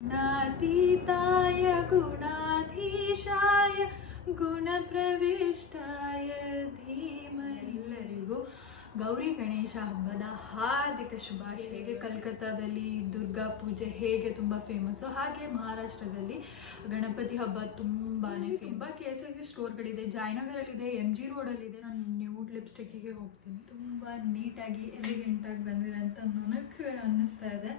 गुणातीताय गुणाधीशाय गुणप्रविष्टाय धीमहि ಎಲ್ಲರಿಗೂ ಗೌರಿ ಗಣೇಶ ಹಬ್ಬದ ಹಾರ್ದಿಕ ಶುಭಾಶಯ. ಹೇಗೆ ಕಲ್ಕತ್ತಾದಲ್ಲಿ ದುರ್ಗಾ ಪೂಜೆ ಹೇಗೆ ತುಂಬಾ ಫೇಮಸ್, ಹಾಗೆ ಮಹಾರಾಷ್ಟ್ರದಲ್ಲಿ ಗಣಪತಿ ಹಬ್ಬ ತುಂಬಾನೇ ತುಂಬಾ KSIC ಸ್ಟೋರ್ಗಳಿದೆ, ಜಯನಗರಲ್ಲಿದೆ, MG ರೋಡಲ್ಲಿದೆ. ನಾನು ನ್ಯೂಡ್ ಲಿಪ್ಸ್ಟಿಕ್ಗೆ ಹೋಗ್ತೀನಿ. ತುಂಬಾ ನೀಟಾಗಿ ಎಲಿಗೆಂಟ್ ಆಗಿ ಬಂದಿದೆ ಅಂತ ನನಗೆ ಅನ್ನಿಸ್ತಾ ಇದೆ.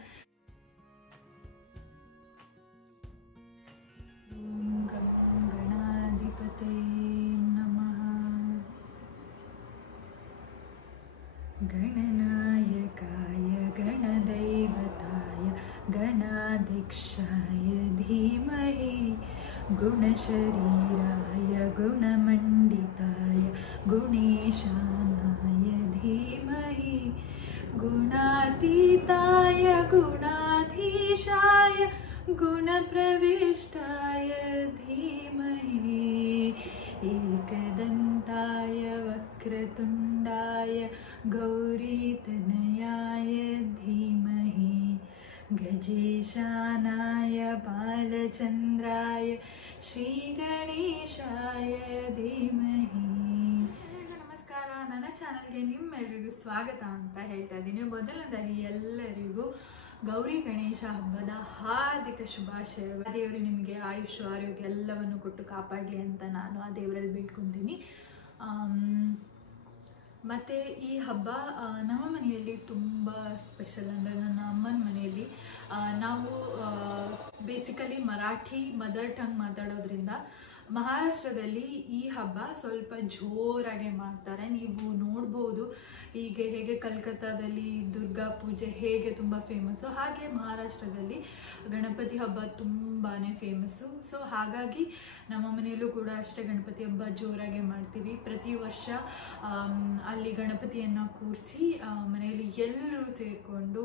गणनायकाय गणदैवताय गणाध्यक्षाय धीमहि गुणशरीराय गुणमण्डिताय गुणेशानाय धीमहि गुणातीताय गुणाधीशाय गुणप्रविष्टाय धीमहि एकदन्ताय वक्रतुण्डाय गौरीतनयाय धीमहि गजेशानाय बालचन्द्राय श्रीगणेशाय धीमहि. ನಮಸ್ಕಾರ, ನನ್ನ ಚಾನಲ್ಗೆ ನಿಮ್ಮೆಲ್ಲರಿಗೂ ಸ್ವಾಗತ ಅಂತ ಹೇಳ್ತಾ ಇದ್ದೀನಿ. ಮೊದಲನೇದಾಗಿ ಎಲ್ಲರಿಗೂ ಗೌರಿ ಗಣೇಶ ಹಬ್ಬದ ಹಾರ್ದಿಕ ಶುಭಾಶಯಗಳು. ದೇವರು ನಿಮಗೆ ಆಯುಷ್ ಆರೋಗ್ಯ ಎಲ್ಲವನ್ನು ಕೊಟ್ಟು ಕಾಪಾಡಲಿ ಅಂತ ನಾನು ಆ ದೇವರಲ್ಲಿ ಬೇಡ್ಕೊತೀನಿ. ಮತ್ತು ಈ ಹಬ್ಬ ನಮ್ಮ ಮನೆಯಲ್ಲಿ ತುಂಬ ಸ್ಪೆಷಲ್. ಅಂದರೆ ನನ್ನ ಅಮ್ಮನ ಮನೆಯಲ್ಲಿ ನಾವು ಬೇಸಿಕಲಿ ಮರಾಠಿ ಮದರ್ ಟಂಗ್ ಮಾತಾಡೋದ್ರಿಂದ ಮಹಾರಾಷ್ಟ್ರದಲ್ಲಿ ಈ ಹಬ್ಬ ಸ್ವಲ್ಪ ಜೋರಾಗೆ ಮಾಡ್ತಾರೆ. ನೀವು ನೋಡ್ಬೋದು ಹೀಗೆ ಹೇಗೆ ಕಲ್ಕತ್ತಾದಲ್ಲಿ ದುರ್ಗಾ ಪೂಜೆ ಹೇಗೆ ತುಂಬ ಫೇಮಸ್ಸು, ಹಾಗೆ ಮಹಾರಾಷ್ಟ್ರದಲ್ಲಿ ಗಣಪತಿ ಹಬ್ಬ ತುಂಬಾ ಫೇಮಸ್ಸು. ಸೊ ಹಾಗಾಗಿ ನಮ್ಮ ಮನೆಯಲ್ಲೂ ಕೂಡ ಅಷ್ಟೇ ಗಣಪತಿ ಹಬ್ಬ ಜೋರಾಗೆ ಮಾಡ್ತೀವಿ. ಪ್ರತಿ ವರ್ಷ ಅಲ್ಲಿ ಗಣಪತಿಯನ್ನು ಕೂರಿಸಿ ಮನೆಯಲ್ಲಿ ಎಲ್ಲರೂ ಸೇರಿಕೊಂಡು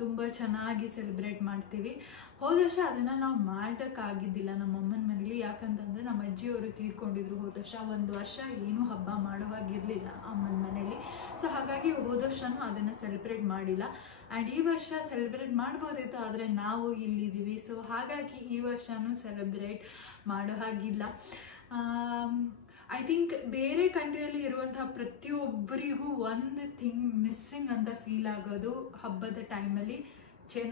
ತುಂಬ ಚೆನ್ನಾಗಿ ಸೆಲೆಬ್ರೇಟ್ ಮಾಡ್ತೀವಿ. ಹೋದ ವರ್ಷ ಅದನ್ನು ನಾವು ಮಾಡೋಕ್ಕಾಗಿದ್ದಿಲ್ಲ ನಮ್ಮ ಅಮ್ಮನ ಮನೇಲಿ. ಯಾಕಂತಂದರೆ ನಮ್ಮ ಅಜ್ಜಿಯವರು ತೀರ್ಕೊಂಡಿದ್ರು ಹೋದ ವರ್ಷ. ಒಂದು ವರ್ಷ ಏನೂ ಹಬ್ಬ ಮಾಡೋ ಹಾಗಿರಲಿಲ್ಲ ಅಮ್ಮನ ಮನೇಲಿ. ಸೊ ಹಾಗಾಗಿ ಹೋದ ವರ್ಷನೂ ಅದನ್ನು ಸೆಲೆಬ್ರೇಟ್ ಮಾಡಿಲ್ಲ. ಆ್ಯಂಡ್ ಈ ವರ್ಷ ಸೆಲೆಬ್ರೇಟ್ ಮಾಡ್ಬೋದಿತ್ತು, ಆದರೆ ನಾವು ಇಲ್ಲಿದ್ದೀವಿ. ಸೊ ಹಾಗಾಗಿ ಈ ವರ್ಷನೂ ಸೆಲೆಬ್ರೇಟ್ ಮಾಡೋ ಹಾಗಿಲ್ಲ. ಐ ಥಿಂಕ್ ಬೇರೆ ಕಂಟ್ರಿಯಲ್ಲಿ ಇರುವಂತಹ ಪ್ರತಿಯೊಬ್ಬರಿಗೂ ಒಂದು ಥಿಂಗ್ ಮಿಸ್ಸಿಂಗ್ ಅಂತ ಫೀಲ್ ಆಗೋದು ಹಬ್ಬದ ಟೈಮಲ್ಲಿ.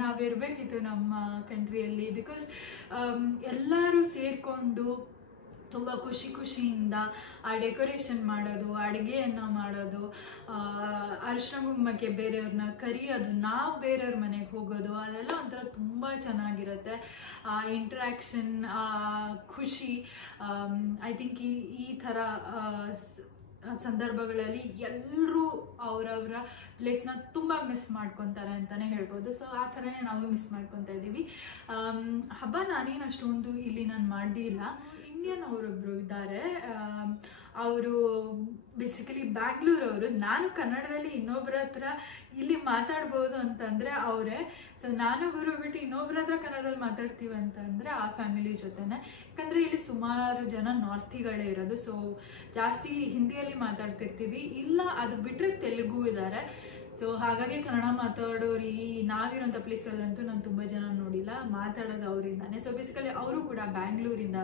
ನಾವಿರಬೇಕಿತ್ತು ನಮ್ಮ ಕಂಟ್ರಿಯಲ್ಲಿ. ಬಿಕಾಸ್ ಎಲ್ಲರೂ ಸೇರಿಕೊಂಡು ತುಂಬ ಖುಷಿಯಿಂದ ಆ ಡೆಕೋರೇಷನ್ ಮಾಡೋದು, ಅಡುಗೆಯನ್ನು ಮಾಡೋದು, ಅರಿಶಿನ ಕುಂಕುಮಕ್ಕೆ ಬೇರೆಯವ್ರನ್ನ ಕರೆಯೋದು, ನಾವು ಬೇರೆಯವ್ರ ಮನೆಗೆ ಹೋಗೋದು, ಅದೆಲ್ಲ ಒಂಥರ ತುಂಬ ಚೆನ್ನಾಗಿರುತ್ತೆ. ಇಂಟ್ರ್ಯಾಕ್ಷನ್, ಖುಷಿ. ಐ ಥಿಂಕ್ ಈ ಥರ ಸಂದರ್ಭಗಳಲ್ಲಿ ಎಲ್ಲರೂ ಅವರವರ ಪ್ಲೇಸ್ನ ತುಂಬ ಮಿಸ್ ಮಾಡ್ಕೊತಾರೆ ಅಂತಲೇ ಹೇಳ್ಬೋದು. ಸೊ ಆ ಥರನೇ ನಾವು ಮಿಸ್ ಮಾಡ್ಕೊತಾ ಇದ್ದೀವಿ. ಹಬ್ಬ ನಾನೇನು ಅಷ್ಟೊಂದು ಇಲ್ಲಿ ನಾನು ಮಾಡಿಲ್ಲ. ಇಂಡಿಯನ್ ಅವರೊಬ್ಬರು ಇದ್ದಾರೆ, ಅವರು ಬೇಸಿಕಲಿ ಬ್ಯಾಂಗ್ಳೂರವರು. ನಾನು ಕನ್ನಡದಲ್ಲಿ ಇನ್ನೊಬ್ಬರ ಹತ್ರ ಇಲ್ಲಿ ಮಾತಾಡ್ಬೋದು ಅಂತಂದರೆ ಅವರೇ. ಸೊ ನಾನು ಗುರು ಬಿಟ್ಟು ಇನ್ನೊಬ್ಬರ ಹತ್ರ ಕನ್ನಡದಲ್ಲಿ ಮಾತಾಡ್ತೀವಿ ಅಂತಂದರೆ ಆ ಫ್ಯಾಮಿಲಿ ಜೊತೆನೆ. ಯಾಕಂದರೆ ಇಲ್ಲಿ ಸುಮಾರು ಜನ ನಾರ್ತಿಗಳೇ ಇರೋದು. ಸೊ ಜಾಸ್ತಿ ಹಿಂದಿಯಲ್ಲಿ ಮಾತಾಡ್ತಿರ್ತೀವಿ. ಇಲ್ಲ ಅದು ಬಿಟ್ಟರೆ ತೆಲುಗು ಇದ್ದಾರೆ. ಸೊ ಹಾಗಾಗಿ ಕನ್ನಡ ಮಾತಾಡೋರು ಈ ನಾವಿರೋಂಥ ಪ್ಲೇಸಲ್ಲಂತೂ ನಾನು ತುಂಬ ಜನ ನೋಡಿಲ್ಲ. ಮಾತಾಡೋದು ಅವರಿಂದಾನೆ. ಸೊ ಬೇಸಿಕಲಿ ಅವರು ಕೂಡ ಬ್ಯಾಂಗ್ಳೂರಿಂದ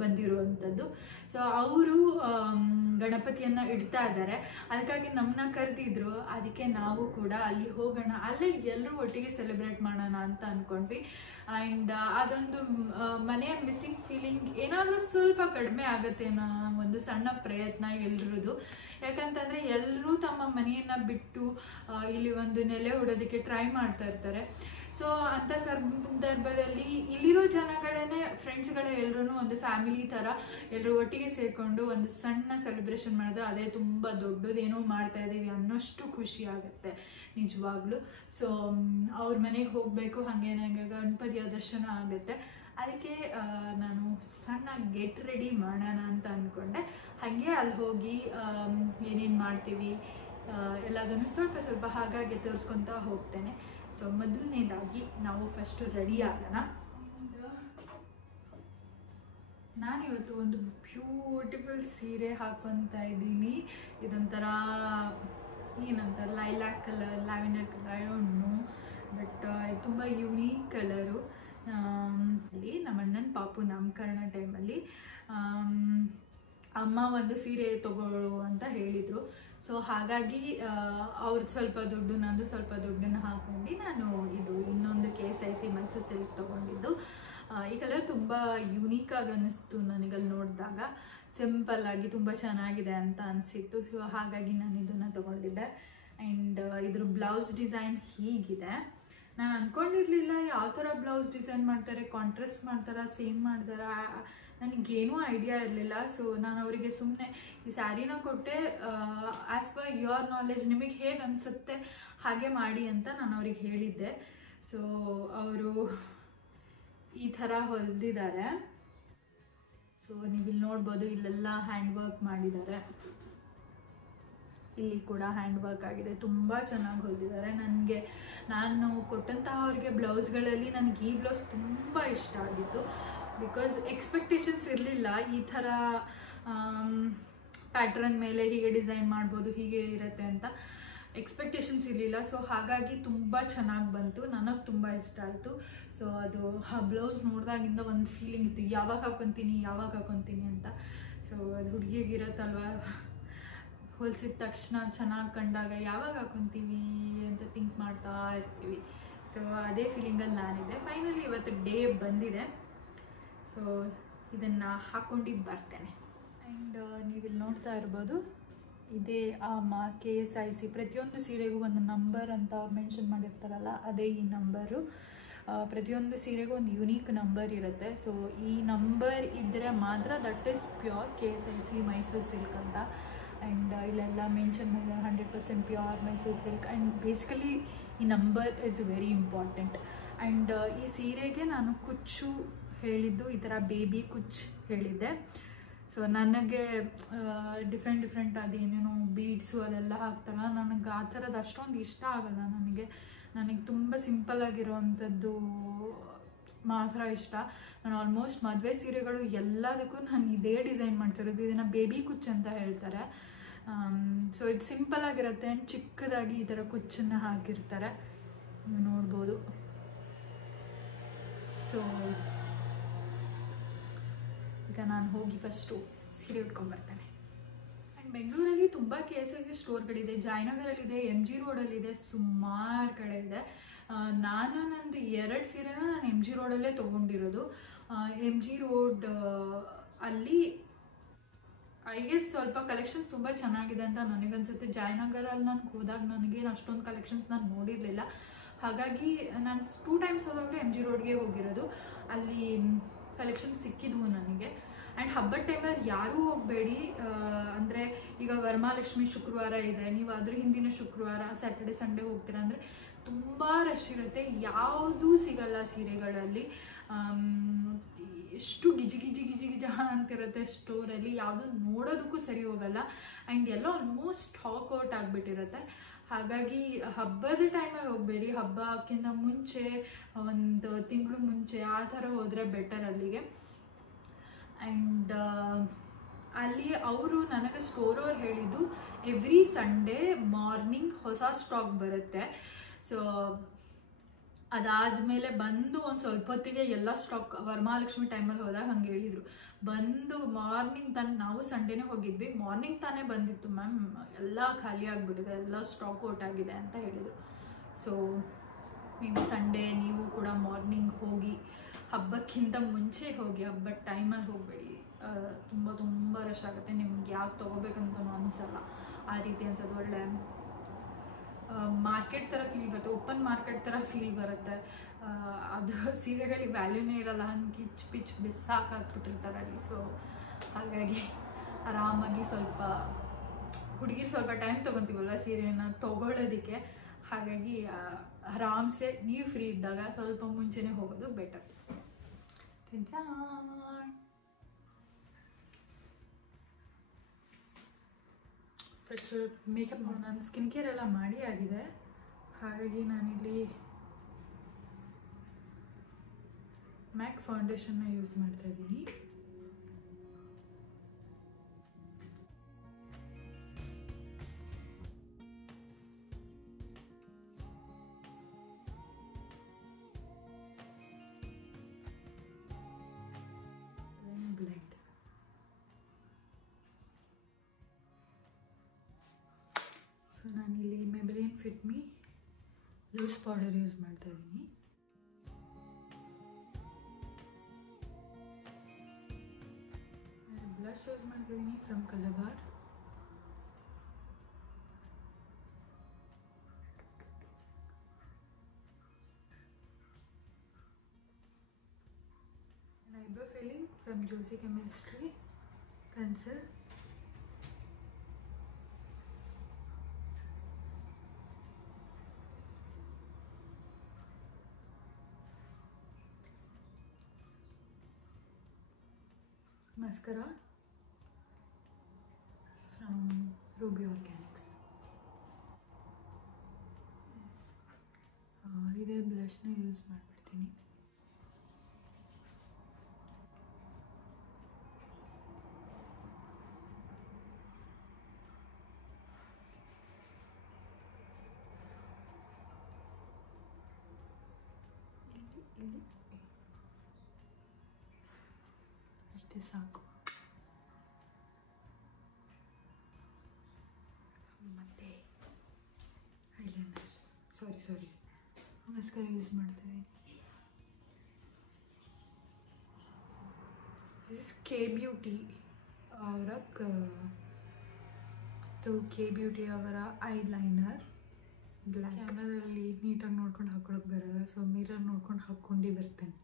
ಬಂದಿರುವಂಥದ್ದು. ಸೊ ಅವರು ಗಣಪತಿಯನ್ನು ಇಡ್ತಾ ಇದ್ದಾರೆ. ಅದಕ್ಕಾಗಿ ನಮ್ಮನ್ನ ಕರೆದಿದ್ರು. ಅದಕ್ಕೆ ನಾವು ಕೂಡ ಅಲ್ಲಿ ಹೋಗೋಣ, ಅಲ್ಲೇ ಎಲ್ಲರೂ ಒಟ್ಟಿಗೆ ಸೆಲೆಬ್ರೇಟ್ ಮಾಡೋಣ ಅಂತ ಅಂದ್ಕೊಂಡ್ವಿ. ಆ್ಯಂಡ್ ಅದೊಂದು ಮನೆಯ ಮಿಸ್ಸಿಂಗ್ ಫೀಲಿಂಗ್ ಏನಾದರೂ ಸ್ವಲ್ಪ ಕಡಿಮೆ ಆಗುತ್ತೆ ಅನ್ನೋ ಒಂದು ಸಣ್ಣ ಪ್ರಯತ್ನ ಎಲ್ರದ್ದು. ಯಾಕಂತಂದರೆ ಎಲ್ಲರೂ ತಮ್ಮ ಮನೆಯನ್ನು ಬಿಟ್ಟು ಇಲ್ಲಿ ಒಂದು ನೆಲೆ ಹೊಡೋದಕ್ಕೆ ಟ್ರೈ ಮಾಡ್ತಾ ಇರ್ತಾರೆ. ಸೊ ಅಂಥ ಸಂದರ್ಭದಲ್ಲಿ ಇಲ್ಲಿರೋ ಜನಗಳೇ ಫ್ರೆಂಡ್ಸ್ಗಳೇ ಎಲ್ಲರೂ ಒಂದು ಫ್ಯಾಮಿಲಿ ಥರ ಎಲ್ಲರೂ ಒಟ್ಟಿಗೆ ಸೇರಿಕೊಂಡು ಒಂದು ಸಣ್ಣ ಸೆಲೆಬ್ರೇಷನ್ ಮಾಡಿದ್ರೆ ಅದೇ ತುಂಬ ದೊಡ್ಡದೇನೋ ಮಾಡ್ತಾ ಇದ್ದೀವಿ ಅನ್ನೋಷ್ಟು ಖುಷಿ ಆಗುತ್ತೆ ನಿಜವಾಗ್ಲೂ. ಸೊ ಅವ್ರ ಮನೆಗೆ ಹೋಗಬೇಕು, ಹಾಗೇನೆ ಗಣಪತಿಯ ದರ್ಶನ ಆಗುತ್ತೆ. ಅದಕ್ಕೆ ನಾನು ಸಣ್ಣ ಗೆಟ್ ರೆಡಿ ಮಾಡೋಣ ಅಂತ ಅಂದ್ಕೊಂಡೆ. ಹಾಗೆ ಅಲ್ಲಿ ಹೋಗಿ ಏನೇನು ಮಾಡ್ತೀವಿ ಎಲ್ಲದನ್ನು ಸ್ವಲ್ಪ ಹಾಗಾಗಿ ತೋರಿಸ್ಕೊತಾ ಹೋಗ್ತೇನೆ. ಸೊ ಮೊದಲನೇದಾಗಿ ನಾವು ಫಸ್ಟು ರೆಡಿ ಆಗೋಣ. ನಾನಿವತ್ತು ಒಂದು ಬ್ಯೂಟಿಫುಲ್ ಸೀರೆ ಹಾಕ್ಕೊತಾ ಇದ್ದೀನಿ. ಇದೊಂಥರ ಏನಂತ lilac colour, lavender colour, I don't know. But ತುಂಬ ಯುನೀಕ್ ಕಲರು. ಅಲ್ಲಿ ನಮ್ಮ ಅಣ್ಣನ ಪಾಪು ನಾಮಕರಣ ಟೈಮಲ್ಲಿ ಅಮ್ಮ ಒಂದು ಸೀರೆ ತಗೊಳ್ಳು ಅಂತ ಹೇಳಿದರು. ಸೊ ಹಾಗಾಗಿ ಅವ್ರದ್ದು ಸ್ವಲ್ಪ ದುಡ್ಡು ನಂದು ಸ್ವಲ್ಪ ದುಡ್ಡನ್ನು ಹಾಕೊಂಡು ನಾನು ಇದು ಇನ್ನೊಂದು KSIC ಮೈಸೂರು ಸಿಲ್ಕ್ ತೊಗೊಂಡಿದ್ದು. ಈ ಕಲರ್ ತುಂಬ ಯುನೀಕಾಗಿ ಅನ್ನಿಸ್ತು ನನಗಲ್ಲಿ ನೋಡಿದಾಗ. ಸಿಂಪಲ್ ಆಗಿ ತುಂಬ ಚೆನ್ನಾಗಿದೆ ಅಂತ ಅನಿಸಿತ್ತು. ಸೊ ಹಾಗಾಗಿ ನಾನು ಇದನ್ನು ತೊಗೊಂಡಿದ್ದೆ. ಆ್ಯಂಡ್ ಇದ್ರ ಬ್ಲೌಸ್ ಡಿಸೈನ್ ಹೀಗಿದೆ. ನಾನು ಅಂದ್ಕೊಂಡಿರಲಿಲ್ಲ ಯಾವ ಥರ ಬ್ಲೌಸ್ ಡಿಸೈನ್ ಮಾಡ್ತಾರೆ, ಕಾಂಟ್ರಾಸ್ಟ್ ಮಾಡ್ತಾರಾ, ಸೇಮ್ ಮಾಡ್ತಾರಾ, ನನಗೇನೂ ಐಡಿಯಾ ಇರಲಿಲ್ಲ. ಸೊ ನಾನು ಅವರಿಗೆ ಸುಮ್ಮನೆ ಈ ಸ್ಯಾರಿನ ಕೊಟ್ಟೆ, ಆ್ಯಸ್ ಪರ್ ಯುವರ್ ನಾಲೆಜ್ ನಿಮಗೆ ಹೇಗೆ ಅನಿಸುತ್ತೆ ಹಾಗೆ ಮಾಡಿ ಅಂತ ನಾನು ಅವ್ರಿಗೆ ಹೇಳಿದ್ದೆ. ಸೊ ಅವರು ಈ ಥರ ಹೊಲಿದಿದ್ದಾರೆ. ಸೊ ನೀವಿಲ್ಲಿ ನೋಡ್ಬೋದು, ಇಲ್ಲೆಲ್ಲ ಹ್ಯಾಂಡ್ ವರ್ಕ್ ಮಾಡಿದ್ದಾರೆ. ಇಲ್ಲಿ ಕೂಡ ಹ್ಯಾಂಡ್ ವರ್ಕ್ ಆಗಿದೆ. ತುಂಬ ಚೆನ್ನಾಗಿ ಹೊಲಿದಿದ್ದಾರೆ. ನಾನು ಕೊಟ್ಟಂತಹ ಅವ್ರಿಗೆ ಬ್ಲೌಸ್ಗಳಲ್ಲಿ ನನಗೆ ಈ ಬ್ಲೌಸ್ ತುಂಬ ಇಷ್ಟ ಆಗಿತ್ತು. ಬಿಕಾಸ್ ಎಕ್ಸ್ಪೆಕ್ಟೇಷನ್ಸ್ ಇರಲಿಲ್ಲ ಈ ಥರ ಪ್ಯಾಟ್ರನ್ ಮೇಲೆ ಹೀಗೆ ಡಿಸೈನ್ ಮಾಡ್ಬೋದು, ಹೀಗೆ ಇರುತ್ತೆ ಅಂತ ಎಕ್ಸ್ಪೆಕ್ಟೇಷನ್ಸ್ ಇರಲಿಲ್ಲ. ಸೊ ಹಾಗಾಗಿ ತುಂಬ ಚೆನ್ನಾಗಿ ಬಂತು, ನನಗೆ ತುಂಬ ಇಷ್ಟ ಆಯಿತು. ಸೊ ಅದು ಆ ಬ್ಲೌಸ್ ನೋಡಿದಾಗಿಂದ ಒಂದು ಫೀಲಿಂಗ್ ಇತ್ತು, ಯಾವಾಗ ಹಾಕೊತೀನಿ ಅಂತ. ಸೊ ಅದು ಹುಡುಗಿಗಿರತ್ತಲ್ವ, ಹೊಲಿಸಿದ ತಕ್ಷಣ ಚೆನ್ನಾಗಿ ಕಂಡಾಗ ಯಾವಾಗ ಹಾಕೊತೀವಿ ಅಂತ ಥಿಂಕ್ ಮಾಡ್ತಾ ಇರ್ತೀವಿ. ಸೊ ಅದೇ ಫೀಲಿಂಗಲ್ಲಿ ನಾನಿದೆ. ಫೈನಲಿ ಇವತ್ತು ಡೇ ಬಂದಿದೆ. ಸೊ ಇದನ್ನು ಹಾಕ್ಕೊಂಡು ಬರ್ತೇನೆ. ಆ್ಯಂಡ್ ನೀವಿಲ್ಲಿ ನೋಡ್ತಾ ಇರ್ಬೋದು, ಇದೇ ಆ KSIC ಪ್ರತಿಯೊಂದು ಸೀರೆಗೂ ಒಂದು ನಂಬರ್ ಅಂತ ಮೆನ್ಷನ್ ಮಾಡಿರ್ತಾರಲ್ಲ, ಅದೇ ಈ ನಂಬರು. ಪ್ರತಿಯೊಂದು ಸೀರೆಗೂ ಒಂದು ಯುನೀಕ್ ನಂಬರ್ ಇರುತ್ತೆ. ಸೊ ಈ ನಂಬರ್ ಇದ್ದರೆ ಮಾತ್ರ that is pure KSIC Mysuru silk ಅಂತ. ಆ್ಯಂಡ್ ಇಲ್ಲೆಲ್ಲ ಮೆನ್ಷನ್ ಮಾಡಿದ್ದಾರೆ 100% pure Mysuru silk. And basically ಈ number is very important. And ಈ ಸೀರೆಗೆ ನಾನು ಕುಚ್ಚು ಹೇಳಿದ್ದು ಈ ಥರ ಬೇಬಿ ಕುಚ್ಚು ಹೇಳಿದ್ದೆ. ಸೊ ನನಗೆ ಡಿಫ್ರೆಂಟ್ ಅದೇನೇನೋ ಬೀಡ್ಸು ಅದೆಲ್ಲ ಹಾಕ್ತಾರಲ್ಲ, ನನಗೆ ಆ ಥರದ್ದು ಅಷ್ಟೊಂದು ಇಷ್ಟ ಆಗಲ್ಲ. ನನಗೆ ತುಂಬ ಸಿಂಪಲ್ಲಾಗಿರೋವಂಥದ್ದು ಮಾತ್ರ ಇಷ್ಟ. ನಾನು ಆಲ್ಮೋಸ್ಟ್ ಮದುವೆ ಸೀರೆಗಳು ಎಲ್ಲದಕ್ಕೂ ನಾನು ಇದೇ ಡಿಸೈನ್ ಮಾಡ್ಸಿರೋದು. ಇದನ್ನು ಬೇಬಿ ಕುಚ್ಚು ಅಂತ ಹೇಳ್ತಾರೆ. ಸೊ ಇದು ಸಿಂಪಲ್ ಆಗಿರುತ್ತೆ. ಆ್ಯಂಡ್ ಚಿಕ್ಕದಾಗಿ ಈ ಥರ ಕುಚ್ಚನ್ನು ಹಾಕಿರ್ತಾರೆ, ನೀವು ನೋಡ್ಬೋದು. ಸೊ ಈಗ ನಾನು ಹೋಗಿ ಫಸ್ಟು ಸೀರೆ ಉಟ್ಕೊಂಡ್ಬರ್ತೇನೆ. ಆ್ಯಂಡ್ ಬೆಂಗಳೂರಲ್ಲಿ ತುಂಬ KSIC ಸ್ಟೋರ್ಗಳಿದೆ. ಜಯನಗರಲ್ಲಿದೆ, MG ರೋಡಲ್ಲಿದೆ, ಸುಮಾರು ಕಡೆ ಇದೆ. ನಾನು ನಂದು 2 ಸೀರೆನ ನಾನು MG ರೋಡಲ್ಲೇ ತೊಗೊಂಡಿರೋದು. MG ರೋಡ್ ಅಲ್ಲಿ ಐ ಗೆಸ್ ಸ್ವಲ್ಪ ಕಲೆಕ್ಷನ್ಸ್ ತುಂಬ ಚೆನ್ನಾಗಿದೆ ಅಂತ ನನಗನ್ಸುತ್ತೆ. ಜಯನಗರಲ್ಲಿ ನಾನು ಹೋದಾಗ ನನಗೇನು ಅಷ್ಟೊಂದು ಕಲೆಕ್ಷನ್ಸ್ ನಾನು ನೋಡಿರಲಿಲ್ಲ. ಹಾಗಾಗಿ ನಾನು 2 ಟೈಮ್ಸ್ ಹೋದಾಗಲೂ MG ರೋಡ್ಗೆ ಹೋಗಿರೋದು. ಅಲ್ಲಿ ಕಲೆಕ್ಷನ್ಸ್ ಸಿಕ್ಕಿದ್ವು ನನಗೆ. ಆ್ಯಂಡ್ ಹಬ್ಬದ ಟೈಮಲ್ಲಿ ಯಾರೂ ಹೋಗಬೇಡಿ. ಅಂದರೆ ಈಗ ವರಮಹಾಲಕ್ಷ್ಮಿ ಶುಕ್ರವಾರ ಇದೆ, ನೀವು ಅದ್ರ ಹಿಂದಿನ ಶುಕ್ರವಾರ ಸ್ಯಾಟರ್ಡೆ ಸಂಡೇ ಹೋಗ್ತೀರಾ ಅಂದರೆ ತುಂಬ ರಶ್ ಇರುತ್ತೆ, ಯಾವುದೂ ಸಿಗಲ್ಲ ಸೀರೆಗಳಲ್ಲಿ. ಎಷ್ಟು ಗಿಜಿ ಅಂತಿರುತ್ತೆ ಸ್ಟೋರಲ್ಲಿ, ಯಾವುದು ನೋಡೋದಕ್ಕೂ ಸರಿ ಹೋಗಲ್ಲ. ಆ್ಯಂಡ್ ಎಲ್ಲ ಆಲ್ಮೋಸ್ಟ್ ಸ್ಟಾಕ್ ಔಟ್ ಆಗಿಬಿಟ್ಟಿರುತ್ತೆ. ಹಾಗಾಗಿ ಹಬ್ಬದ ಟೈಮಲ್ಲಿ ಹೋಗಬೇಡಿ, ಹಬ್ಬಕ್ಕಿಂತ ಮುಂಚೆ 1 ತಿಂಗಳು ಮುಂಚೆ ಆ ಥರ ಹೋದರೆ ಬೆಟರ್ ಅಲ್ಲಿಗೆ. ಆ್ಯಂಡ್ ಅಲ್ಲಿ ಅವರು ನನಗೆ ಸ್ಟೋರವ್ರು ಹೇಳಿದ್ದು ಎವ್ರಿ ಸಂಡೇ ಮಾರ್ನಿಂಗ್ ಹೊಸ ಸ್ಟಾಕ್ ಬರುತ್ತೆ. ಸೊ ಅದಾದಮೇಲೆ ಬಂದು ಒಂದು ಸ್ವಲ್ಪ ಹೊತ್ತಿಗೆ ಎಲ್ಲ ಸ್ಟಾಕ್, ವರಮಹಾಲಕ್ಷ್ಮಿ ಟೈಮಲ್ಲಿ ಹೋದಾಗ ಹಂಗೆ ಹೇಳಿದರು, ಬಂದು ಮಾರ್ನಿಂಗ್ ನಾವು ಸಂಡೇನೇ ಹೋಗಿದ್ವಿ, ಮಾರ್ನಿಂಗ್ ತಾನೇ ಬಂದಿತ್ತು ಮ್ಯಾಮ್, ಎಲ್ಲ ಖಾಲಿ ಆಗಿಬಿಟ್ಟಿದೆ, ಎಲ್ಲ ಸ್ಟಾಕ್ ಔಟ್ ಆಗಿದೆ ಅಂತ ಹೇಳಿದರು. ಸೊ ಮೇ ಬಿ ಸಂಡೇ ನೀವು ಕೂಡ ಮಾರ್ನಿಂಗ್ ಹೋಗಿ, ಹಬ್ಬಕ್ಕಿಂತ ಮುಂಚೆ ಹೋಗಿ, ಹಬ್ಬದ ಟೈಮಲ್ಲಿ ಹೋಗಬೇಡಿ. ತುಂಬ ರಶ್ ಆಗುತ್ತೆ, ನಿಮ್ಗೆ ಯಾವ್ದು ತೊಗೋಬೇಕಂತ ಅನಿಸಲ್ಲ, ಆ ರೀತಿ ಅನ್ಸೋದು. ಒಳ್ಳೆ ಮಾರ್ಕೆಟ್ ಥರ ಫೀಲ್ ಬರುತ್ತೆ, ಓಪನ್ ಮಾರ್ಕೆಟ್ ಥರ ಫೀಲ್ ಬರುತ್ತೆ. ಅದು ಸೀರೆಗಳಿಗೆ ವ್ಯಾಲ್ಯೂನೇ ಇರಲ್ಲ, ಹಂಗೆ ಕಿಚ್ ಪಿಚ್ ಬಿಸಾಕಾಕ್ಬಿಟ್ಟಿರ್ತಾರೆ ಅಲ್ಲಿ. ಸೊ ಹಾಗಾಗಿ ಆರಾಮಾಗಿ ಸ್ವಲ್ಪ ಹುಡುಗಿರು ಸ್ವಲ್ಪ ಟೈಮ್ ತೊಗೊತೀವಲ್ಲ ಸೀರೆನ ತೊಗೊಳ್ಳೋದಕ್ಕೆ. ಹಾಗಾಗಿ ಆರಾಮ್ಸೆ ನೀವು ಫ್ರೀ ಇದ್ದಾಗ ಸ್ವಲ್ಪ ಮುಂಚೆನೇ ಹೋಗೋದು ಬೆಟರ್. ಫಸ್ಟ್ ಮೇಕಪ್, ನಾನು ಸ್ಕಿನ್ ಕೇರ್ ಎಲ್ಲ ಮಾಡಿ ಆಗಿದೆ. ಹಾಗಾಗಿ ನಾನಿಲ್ಲಿ ಮ್ಯಾಕ್ ಫೌಂಡೇಶನ್ನ ಯೂಸ್ ಮಾಡ್ತಾ ಇದ್ದೀನಿ. ನಾನಿಲ್ಲಿ Maybelline fit me loose powder use ಮಾಡ್ತಾ ಇದ್ದೀನಿ. ಬ್ಲಷ್ ಯೂಸ್ ಮಾಡ್ತಾ ಇದ್ದೀನಿ from Colorbar. Eyebrow filling from Juicy Chemistry pencil. Mascara from Ruby Organics. ಇದೇ ಬ್ಲಷ್ನ ಯೂಸ್ ಮಾಡ್ಬಿಡ್ತೀನಿ. ಇಲ್ಲಿ ಅಷ್ಟೇ ಸಾಕು. ಮತ್ತೆ ಐಲೈನರ್ ಸಾರಿ ಮಸ್ಕರ ಯೂಸ್ ಮಾಡ್ತೇವೆ. ಕೆ ಬ್ಯೂಟಿ ಅವರ ಕೆ ಬ್ಯೂಟಿ ಅವರ ಐಲೈನರ್ ಬ್ಲ್ಯಾಕ್. ಕ್ಯಾಮ್ರಾದಲ್ಲಿ ನೀಟಾಗಿ ನೋಡ್ಕೊಂಡು ಹಾಕೊಳಕ್ಕೆ ಬರಲ್ಲ, ಸೊ ಮಿರರ್ ನೋಡ್ಕೊಂಡು ಹಾಕ್ಕೊಂಡು ಬರ್ತೇನೆ.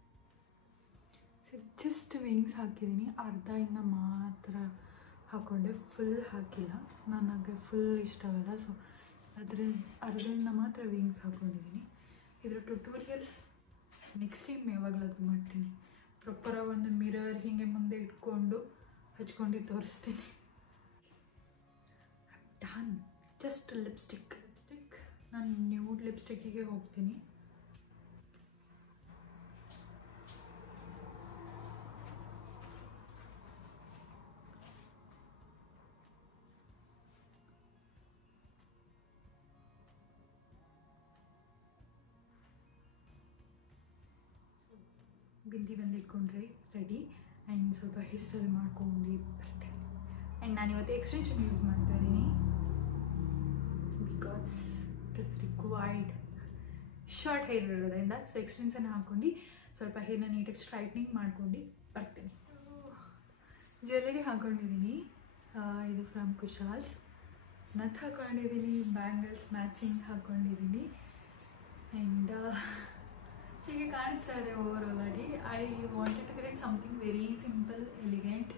ಸೊ ಜಸ್ಟ್ ವಿಂಗ್ಸ್ ಹಾಕಿದ್ದೀನಿ, ಅರ್ಧ ಇನ್ನು ಮಾತ್ರ ಹಾಕ್ಕೊಂಡೆ, ಫುಲ್ ಹಾಕಿಲ್ಲ. ನನಗೆ ಫುಲ್ ಇಷ್ಟ ಆಗಲ್ಲ, ಸೊ ಅದ್ರ ಅರ್ಧದಿಂದ ಮಾತ್ರ ವಿಂಗ್ಸ್ ಹಾಕ್ಕೊಂಡಿದ್ದೀನಿ. ಇದರ ಟ್ಯುಟೋರಿಯಲ್ ನೆಕ್ಸ್ಟ್ ಟೈಮ್ ಯಾವಾಗಲಾದ್ರೂ ಮಾಡ್ತೀನಿ. ಪ್ರಾಪರಾಗಿ ಒಂದು ಮಿರರ್ ಹೀಗೆ ಮುಂದೆ ಇಟ್ಕೊಂಡು ಹಚ್ಕೊಂಡು ತೋರಿಸ್ತೀನಿ. ಡನ್. ಜಸ್ಟ್ ಲಿಪ್ಸ್ಟಿಕ್ ನಾನು ನ್ಯೂಡ್ ಲಿಪ್ಸ್ಟಿಕ್ಕಿಗೆ ಹೋಗ್ತೀನಿ. ಬಿಂದಿ ಬಂದಿಟ್ಕೊಂಡ್ರೆ ರೆಡಿ. ಆ್ಯಂಡ್ ಸ್ವಲ್ಪ ಹೇರ್ ಸ್ಟೈಲ್ ಮಾಡ್ಕೊಂಡು ಬರ್ತೇನೆ. ಆ್ಯಂಡ್ ನಾನಿವತ್ತು ಎಕ್ಸ್ಟೆನ್ಷನ್ ಯೂಸ್ ಮಾಡ್ತಾ ಇದ್ದೀನಿ because it is required. Short hair ಇರೋದ್ರಿಂದ ಸೊ ಎಕ್ಸ್ಟೆನ್ಷನ್ ಹಾಕ್ಕೊಂಡು ಸ್ವಲ್ಪ ಹೇರ್ನ ನೀಟಾಗಿ ಸ್ಟ್ರೈಟ್ನಿಂಗ್ ಮಾಡ್ಕೊಂಡು ಬರ್ತೀನಿ. ಜ್ಯುವೆಲರಿ ಹಾಕ್ಕೊಂಡಿದ್ದೀನಿ, ಇದು ಫ್ರಮ್ ಕುಶಾಲ್ಸ್. ನತ್ ಹಾಕ್ಕೊಂಡಿದ್ದೀನಿ, ಬ್ಯಾಂಗಲ್ಸ್ ಮ್ಯಾಚಿಂಗ್ ಹಾಕ್ಕೊಂಡಿದ್ದೀನಿ. ಆ್ಯಂಡ್ ಹೀಗೆ ಕಾಣಿಸ್ತಾ ಇದೆ ಓವರಾಲ್ ಆಗಿ. I wanted to create something very simple elegant.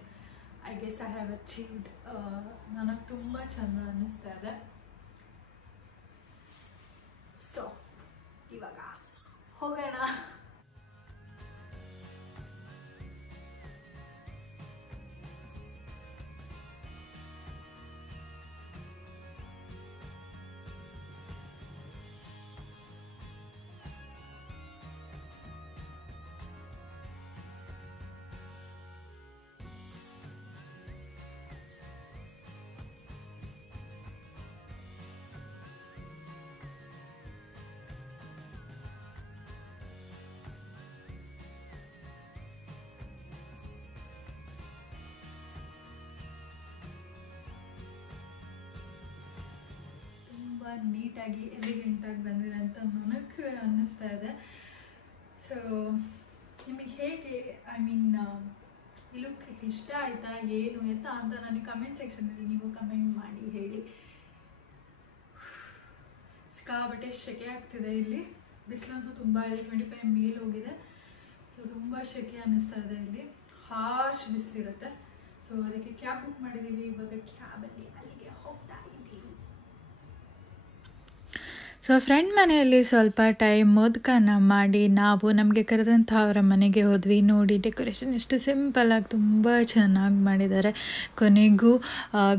I guess I have achieved. ನನಗೆ ತುಂಬ ಚೆಂದ ಅನ್ನಿಸ್ತಾ ಇದೆ. ಸೊ ಇವಾಗ ಹೋಗೋಣ. ತುಂಬ ನೀಟಾಗಿ ಎಲಿಗೆಂಟಾಗಿ ಬಂದಿದೆ ಅಂತ ನನಗೆ ಅನ್ನಿಸ್ತಾ ಇದೆ. ಸೊ ನಿಮಗೆ ಹೇಗೆ ಐ ಮೀನ್ ಈ ಲುಕ್ ಇಷ್ಟ ಆಯಿತಾ ಏನು ಎತ್ತ ಅಂತ ನನಗೆ ಕಮೆಂಟ್ ಸೆಕ್ಷನಲ್ಲಿ ನೀವು ಕಮೆಂಟ್ ಮಾಡಿ ಹೇಳಿ. ಸಿಕ್ಕಾಪಟ್ಟೆ ಸೆಕೆ ಆಗ್ತಿದೆ ಇಲ್ಲಿ. ಬಿಸಿಲಂತೂ ತುಂಬ ಇದೆ, 25 ಮೇಲೆ ಹೋಗಿದೆ. ಸೊ ತುಂಬ ಸೆಕೆ ಅನ್ನಿಸ್ತಾ ಇದೆ ಇಲ್ಲಿ, ಹಾರ್ಶ್ ಬಿಸಿಲಿರುತ್ತೆ. ಸೊ ಅದಕ್ಕೆ ಕ್ಯಾಬ್ ಬುಕ್ ಮಾಡಿದ್ದೀವಿ. ಇವಾಗ ಕ್ಯಾಬಲ್ಲಿ ಅಲ್ಲಿಗೆ ಹೋಗ್ತಾ ಇದ್ದೀವಿ. ಸೊ ಫ್ರೆಂಡ್ ಮನೆಯಲ್ಲಿ ಸ್ವಲ್ಪ ಟೈಮ್ ಮೋದಕನ ಮಾಡಿ ನಾವು ನಮಗೆ ಕರೆದಂಥ ಅವರ ಮನೆಗೆ ಹೋದ್ವಿ. ನೋಡಿ ಡೆಕೋರೇಷನ್ ಎಷ್ಟು ಸಿಂಪಲ್ಲಾಗಿ ತುಂಬ ಚೆನ್ನಾಗಿ ಮಾಡಿದ್ದಾರೆ. ಕೊನೆಗೂ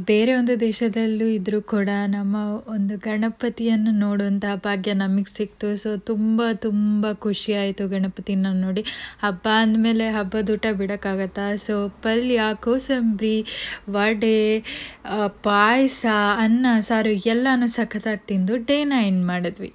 ಬೇರೆ ಒಂದು ದೇಶದಲ್ಲೂ ಇದ್ದರೂ ಕೂಡ ನಮ್ಮ ಒಂದು ಗಣಪತಿಯನ್ನು ನೋಡುವಂಥ ಭಾಗ್ಯ ನಮಗೆ ಸಿಕ್ತು. ಸೊ ತುಂಬ ತುಂಬ ಖುಷಿಯಾಯಿತು ಗಣಪತಿನ ನೋಡಿ. ಹಬ್ಬ ಅಂದಮೇಲೆ ಹಬ್ಬದೂಟ ಬಿಡೋಕ್ಕಾಗತ್ತಾ? ಸೊ ಪಲ್ಯ, ಕೋಸಂಬರಿ, ವಡೆ, ಪಾಯಸ, ಅನ್ನ ಸಾರು ಎಲ್ಲನೂ ಸಖತ್ತಾಗಿ ತಿಂದು ಡೇನ ಎಂಡ್ ಮಾಡಿದ್ವಿ.